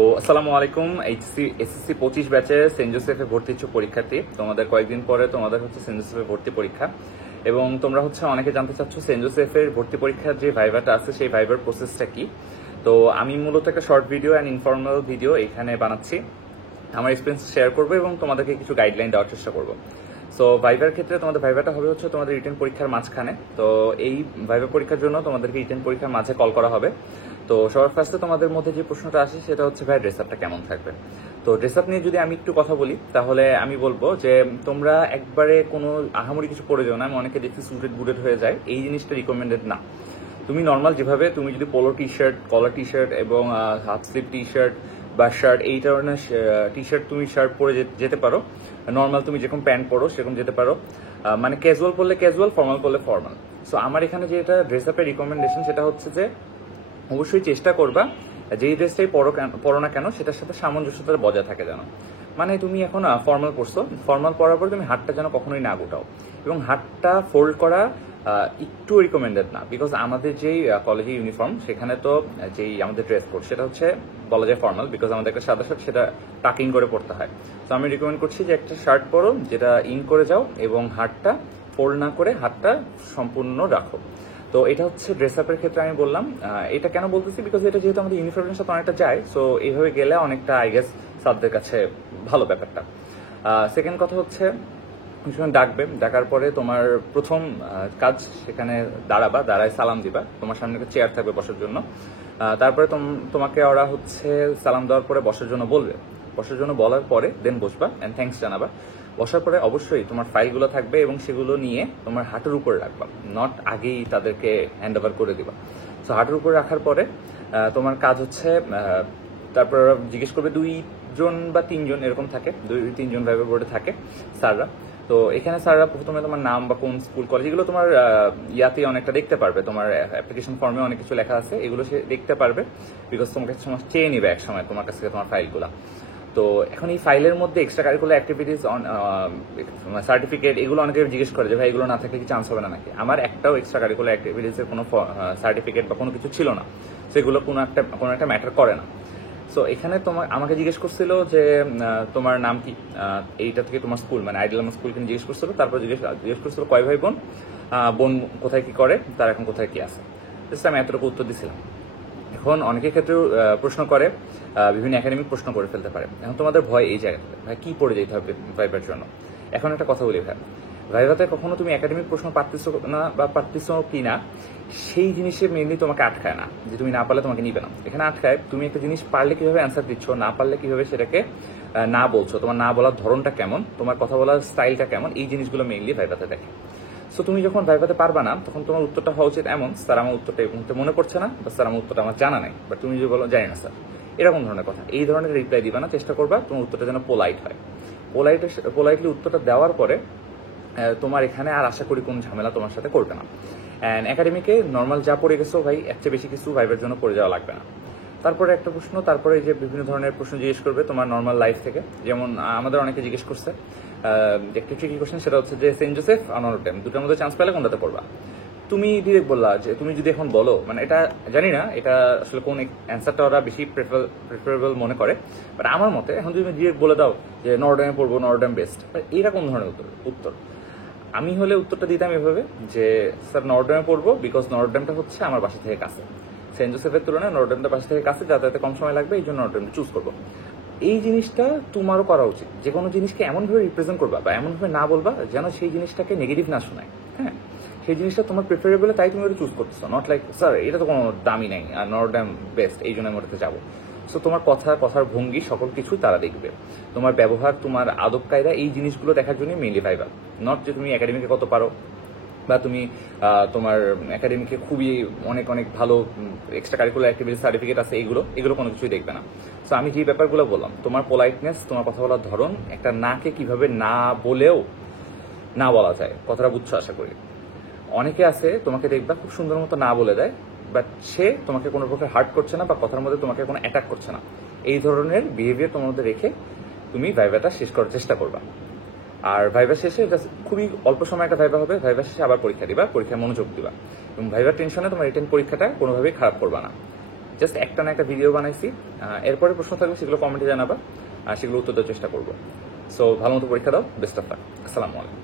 তো আসসালামু আলাইকুম। এসএসসি 25 ব্যাচে সেন্ট জোসেফে ভর্তি ইচ্ছুক পরীক্ষার্থী, তোমাদের কয়েকদিন পরে তোমাদের হচ্ছে সেন্ট জোসেফে ভর্তি পরীক্ষা। এবং তোমরা হচ্ছে অনেকে জানতে চাচ্ছ সেন্ট জোসেফের ভর্তি পরীক্ষার যে ভাইভাটা আছে সেই ভাইভার প্রসেসটা কি। তো আমি মূলত একটা short video and informal video এখানে বানাচ্ছি, আমার এক্সপিরিয়েন্স শেয়ার করবো এবং তোমাদেরকে কিছু গাইডলাইন দেওয়ার চেষ্টা করবো। সো ভাইভার ক্ষেত্রে তোমাদের ভাইভাটা হবে হচ্ছে তোমাদের রিটেন পরীক্ষার মাঝখানে। তো এই ভাইভা পরীক্ষার জন্য তোমাদেরকে রিটেন পরীক্ষার মাঝে কল করা হবে। তো সবার ফার্স্টে তোমাদের মধ্যে যে প্রশ্নটা আসে সেটা হচ্ছে ভাই ড্রেস আপটা কেমন থাকবে। তো ড্রেস আপ নিয়ে যদি আমি একটু কথা বলি তাহলে আমি বলবো যে তোমরা একবারে কোনো আহামরি কিছু পরে যাও না। আমি অনেকে দেখছি সুটেড বুটেড হয়ে যায়, এই জিনিসটা রিকমেন্ডেড না। তুমি নর্মাল যেভাবে তুমি যদি পোলো টি শার্ট, কলার টি শার্ট এবং হাফ স্লিভ টি শার্ট বা শার্ট এই ধরনের টি শার্ট তুমি শার্ট পরে যেতে পারো। নর্মাল তুমি যেরকম প্যান্ট পরো সেরকম যেতে পারো, মানে ক্যাজুয়াল পরলে ক্যাজুয়াল, ফর্মাল পরলে ফর্মাল। সো আমার এখানে যেটা ড্রেস আপের রিকমেন্ডেশন সেটা হচ্ছে যে অবশ্যই চেষ্টা করবা যেই ড্রেসটাই পরো না কেন সেটার সাথে সামঞ্জস্যতা বজায় থাকে যেন। মানে তুমি এখন ফর্মাল পরছো, ফর্মাল পরার পরে তুমি হাতটা যেন কখনোই না গোটাও, এবং হাতটা ফোল্ড করা একটু রিকমেন্ডেড না। বিকজ আমাদের যেই কলেজে ইউনিফর্ম সেখানে তো যেই আমাদের ড্রেস কোড সেটা হচ্ছে বলা যায় ফর্মাল, বিকজ আমাদের একটা সাদা শার্ট সেটা টাকিং করে পড়তে হয়। তো আমি রিকমেন্ড করছি যে একটা শার্ট পরো যেটা ইন করে যাও এবং হাতটা ফোল্ড না করে হাতটা সম্পূর্ণ রাখো। তো এটা হচ্ছে ড্রেস আপের ক্ষেত্রে আমি বললাম। এটা কেন বলতেছি, বিকজ এটা যেহেতু আমাদের ইউনিফর্মের সাথে অনেকটা যায়, সো এইভাবে গেলে অনেকটা আই গেস স্যারদের কাছে ভালো ব্যাপারটা। সেকেন্ড কথা হচ্ছে সেখানে ডাকার পরে তোমার প্রথম কাজ সেখানে দাঁড়ায় সালাম দিবা। তোমার সামনে একটা চেয়ার থাকবে বসার জন্য। তারপরে তোমাকে ওরা হচ্ছে সালাম দেওয়ার পরে বসার জন্য বলবে, বসার জন্য বলার পরে দেন বসবা অ্যান্ড থ্যাঙ্কস জানাবা। বসার পরে অবশ্যই তোমার ফাইলগুলো থাকবে এবং সেগুলো নিয়ে তোমার হাঁটুর উপরে রাখবা, নট আগেই তাদেরকে হ্যান্ড ওভার করে দিবা। সো হাঁটুর উপরে রাখার পরে তোমার কাজ হচ্ছে তারপর জিজ্ঞেস করবে 2 জন বা 3 জন এরকম থাকে, 2-3 জন ভাইবার বোর্ডে থাকে স্যাররা। তো এখানে স্যাররা প্রথমে তোমার নাম বা কোন স্কুল কলেজ এগুলো তোমার ইয়াতে অনেকটা দেখতে পারবে, তোমার অ্যাপ্লিকেশন ফর্মে অনেক কিছু লেখা আছে, এগুলো সে দেখতে পারবে। বিকজ তোমাকে চেয়ে নিবে এক সময় তোমার কাছ থেকে তোমার ফাইলগুলো। তো এখন এই ফাইলের মধ্যে এক্সট্রা কারিকুলার অ্যাক্টিভিটিস সার্টিফিকেট এগুলো অনেকে জিজ্ঞেস করে যে ভাই এগুলো না থাকলে কি চান্স হবে না নাকি। আমার একটাও এক্সট্রা কারিকুলার অ্যাক্টিভিটিসের কোনো সার্টিফিকেট বা কোনো কিছু ছিল না, সেগুলো কোনো একটা ম্যাটার করে না। সো এখানে আমাকে জিজ্ঞেস করছিল যে তোমার নাম কি, এইটা থেকে তোমার স্কুল মানে আইডিয়াল স্কুল কিনে জিজ্ঞেস করছিল। তারপর জিজ্ঞেস করছিল কয় ভাই বোন, বোন কোথায় কি করে, তার এখন কোথায় কি আছে। জাস্ট আমি এতটুকু উত্তর দিছিলাম। এখন অনেকের ক্ষেত্রে প্রশ্ন করে, বিভিন্ন একাডেমিক প্রশ্ন করে ফেলতে পারে। এখন তোমাদের ভয় এই জায়গাটাতে, ভাই কি পড়ে যেতে হবে ভাইবার জন্য। এখন একটা কথা বলি ভাই, ভাইভাতে কখনো তুমি একাডেমিক প্রশ্ন পারতেছো না বা পারতেছো কি না সেই জিনিসে মেনলি তোমাকে আটকায় না, যে তুমি না পারলে তোমাকে নিবে না। এখানে আটকায় তুমি একটা জিনিস পারলে কিভাবে অ্যান্সার দিচ্ছ, না পারলে কিভাবে সেটাকে না বলছো, তোমার না বলার ধরনটা কেমন, তোমার কথা বলার স্টাইলটা কেমন, এই জিনিসগুলো মেইনলি ভাইভাতে দেখে। সো তুমি যখন ভাইভাতে পারবা না তখন তোমার উত্তরটা হওয়া উচিত এমন, স্যার আমার উত্তরটা এই মুহূর্তে মনে পড়ছে না, বা স্যার আমার উত্তরটা আমার জানা নাই, বাট তুমি যদি বলো জানি না স্যার, এরকম ধরনের কথা, এই ধরনের রিপ্লাই দিবা না। চেষ্টা করবা তোমার উত্তরটা যেন পোলাইট হয়। পোলাইটলি উত্তরটা দেওয়ার পরে তোমার এখানে আর আশা করি কোন ঝামেলা তোমার সাথে করবে না। অ্যান্ড একাডেমিকে নর্মাল যা পড়ে গেছো ভাই, এর চেয়ে বেশি কিছু ভাইবের জন্য পড়ে যাওয়া লাগবে না। তারপরে একটা প্রশ্ন, তারপরে যে বিভিন্ন ধরনের প্রশ্ন জিজ্ঞেস করবে তোমার নর্মাল লাইফ থেকে। যেমন আমাদের অনেকে জিজ্ঞেস করছে একটা ট্রিকি কোশ্চেন, সেটা হচ্ছে যে সেন্ট জোসেফ আর নটর ডেম দুটোর মধ্যে চান্স পেলে কোনটাতে পড়বা। তুমি ডিরেক্ট বললা যে তুমি যদি এখন বলো, মানে এটা জানি না এটা আসলে কোন অ্যান্সারটা ওরা বেশি প্রেফারেবল মনে করে, বাট আমার মতে এখন তুমি ডিরেক্ট বলে দাও যে নটরডেমে পড়বো, নটরডেম বেস্ট, এরকম ধরনের উত্তর আমি হলে উত্তরটা দিতাম এভাবে যে স্যার নটরডেমে পড়বো, বিকজ নটরডেমটা হচ্ছে আমার বাসা থেকে কাছে, সেন্ট জোসেফের তুলনায় নটরডেমটা বাসা থেকে কাছে, যাতায়াতে কম সময় লাগবে, এই জন্য নটরডেমটা চুজ করবো। এই জিনিসটা তোমারও করা উচিত, যে কোনো জিনিসকে এমনভাবে রিপ্রেজেন্ট করবা বা এমনভাবে না বলবা যেন সেই জিনিসটাকে নেগেটিভ না শোনায়। হ্যাঁ, সেই জিনিসটা তোমার প্রেফারেবল, তাই তুমি ওটা চুজ করতেছো, নট লাইক স্যার এটা তো কোনো দামই নাই আর নটরডেম বেস্ট এই জন্য আমি ওটাতে যাবো। সো তোমার কথার ভঙ্গি সকল কিছু তারা দেখবে, তোমার ব্যবহার, তোমার আদব কায়দা, এই জিনিসগুলো দেখার জন্য মেইনলি ভাইবা, নট যে তুমি একাডেমিকে কত পারো বা তুমি তোমার একাডেমিকে খুবই অনেক অনেক ভালো এক্সট্রা কারিকুলার অ্যাক্টিভিটি সার্টিফিকেট আছে, এগুলো কোনো কিছুই দেখবে না। সো আমি যে ব্যাপারগুলো বললাম, তোমার পোলাইটনেস, তোমার কথা বলার ধরন, একটা নাকে কিভাবে না বলেও না বলা যায়, কথাটা বুঝছো আশা করি। অনেকে আছে তোমাকে দেখবা খুব সুন্দর মতো না বলে দেয়, বাট সে তোমাকে কোনো প্রকার হার্ট করছে না বা কথার মধ্যে তোমাকে কোনো অ্যাটাক করছে না। এই ধরনের বিহেভিয়ার তোমার মধ্যে রেখে তুমি ভাইভাটা শেষ করার চেষ্টা করবা। আর ভাইভা শেষে খুবই অল্প সময় একটা ভাইভা হবে, ভাইভা শেষে আবার পরীক্ষা দিবা, পরীক্ষায় মনোযোগ দিবা এবং ভাইভার টেনশনে তোমার রিটেন পরীক্ষাটা কোনোভাবেই খারাপ করবা না। জাস্ট একটা না একটা ভিডিও বানাইছি। এরপরে প্রশ্ন থাকলে সেগুলো কমেন্টে জানাবা, আর সেগুলো উত্তর দেওয়ার চেষ্টা করবো। সো ভালো মতো পরীক্ষা দাও, বেস্ট অফ লাক। আসসালামু আলাইকুম।